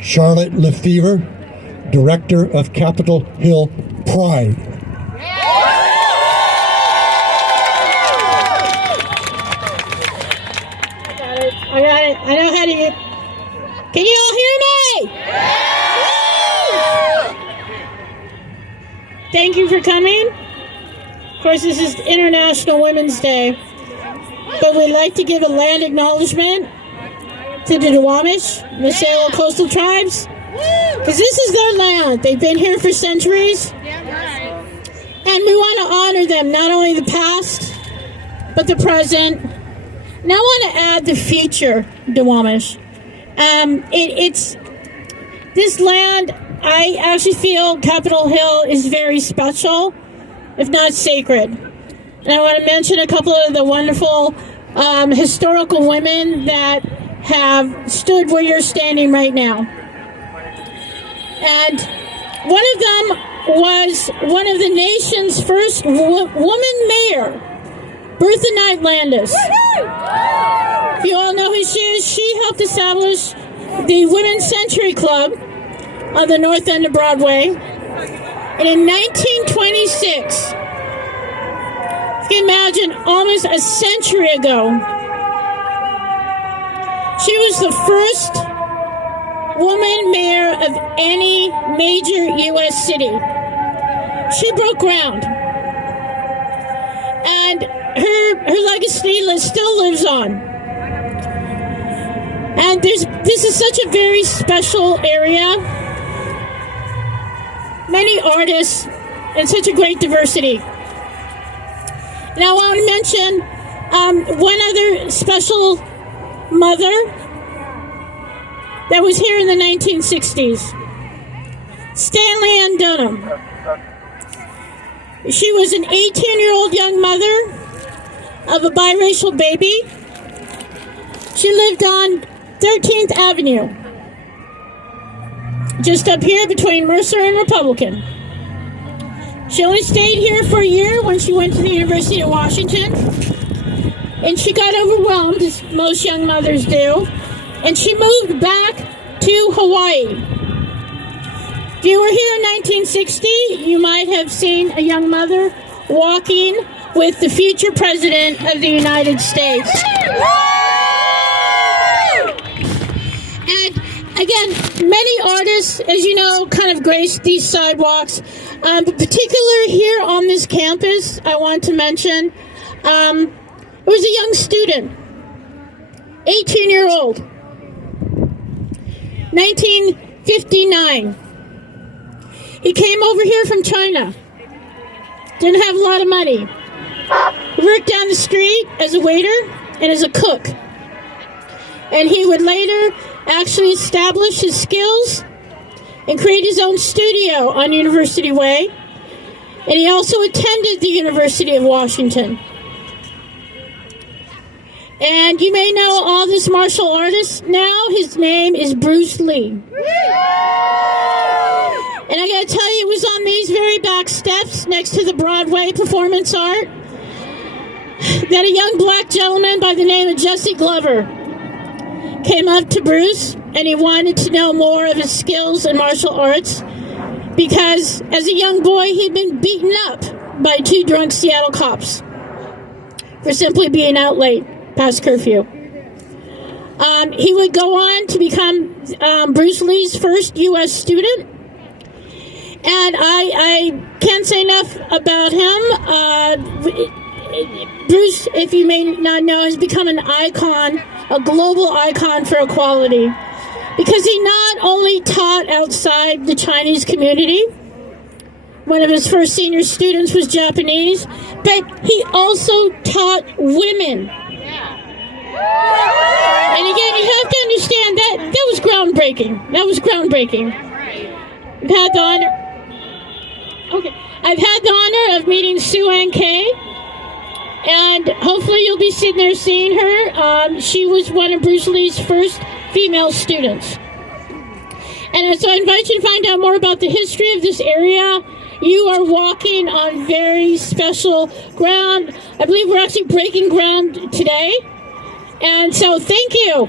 Charlette LeFevre, Director of Capitol Hill Pride. I got it. I know how to get. Can you all hear me? Thank you for coming. Of course, this is International Women's Day, but we'd like to give a land acknowledgement to the Duwamish, the Seattle Coastal Tribes, because this is their land. They've been here for centuries, and we want to honor them, not only the past, but the present. And I want to add the future, Duwamish. It's this land. I actually feel Capitol Hill is very special, if not sacred. And I want to mention a couple of the wonderful historical women that have stood where you're standing right now. And one of them was one of the nation's first woman mayor, Bertha Landis. If you all know who she is, she helped establish the Women's Century Club on the north end of Broadway. And in 1926, you can imagine, almost a century ago, she was the first woman mayor of any major U.S. city. She broke ground. And her legacy still lives on. And this is such a very special area. Many artists and such a great diversity. And I want to mention one other special mother that was here in the 1960s. Stanley Ann Dunham. She was an 18-year-old young mother of a biracial baby. She lived on 13th Avenue, just up here between Mercer and Republican. She only stayed here for a year when she went to the University of Washington, and she got overwhelmed, as most young mothers do, and she moved back to Hawaii. If you were here in 1960, you might have seen a young mother walking with the future President of the United States. And again, many artists, as you know, kind of graced these sidewalks. But particularly here on this campus, I want to mention, it was a young student, 18-year-old, 1959. He came over here from China, didn't have a lot of money. He worked down the street as a waiter and as a cook. And he would later actually establish his skills and create his own studio on University Way. And he also attended the University of Washington. And you may know all this martial artist now. His name is Bruce Lee. And I gotta tell you, it was on these very back steps next to the Broadway performance art that a young black gentleman by the name of Jesse Glover came up to Bruce, and he wanted to know more of his skills in martial arts because as a young boy, he'd been beaten up by two drunk Seattle cops for simply being out late past curfew. He would go on to become Bruce Lee's first U.S. student. And I can't say enough about him. Bruce, if you may not know, has become an icon, a global icon for equality, because he not only taught outside the Chinese community, one of his first senior students was Japanese, but he also taught women. And again, you have to understand that was groundbreaking. That was groundbreaking. I've had the honor of meeting Sue Ann Kay, and hopefully you'll be sitting there seeing her. She was one of Bruce Lee's first female students. And so I invite you to find out more about the history of this area. You are walking on very special ground. I believe we're actually breaking ground today. And so thank you.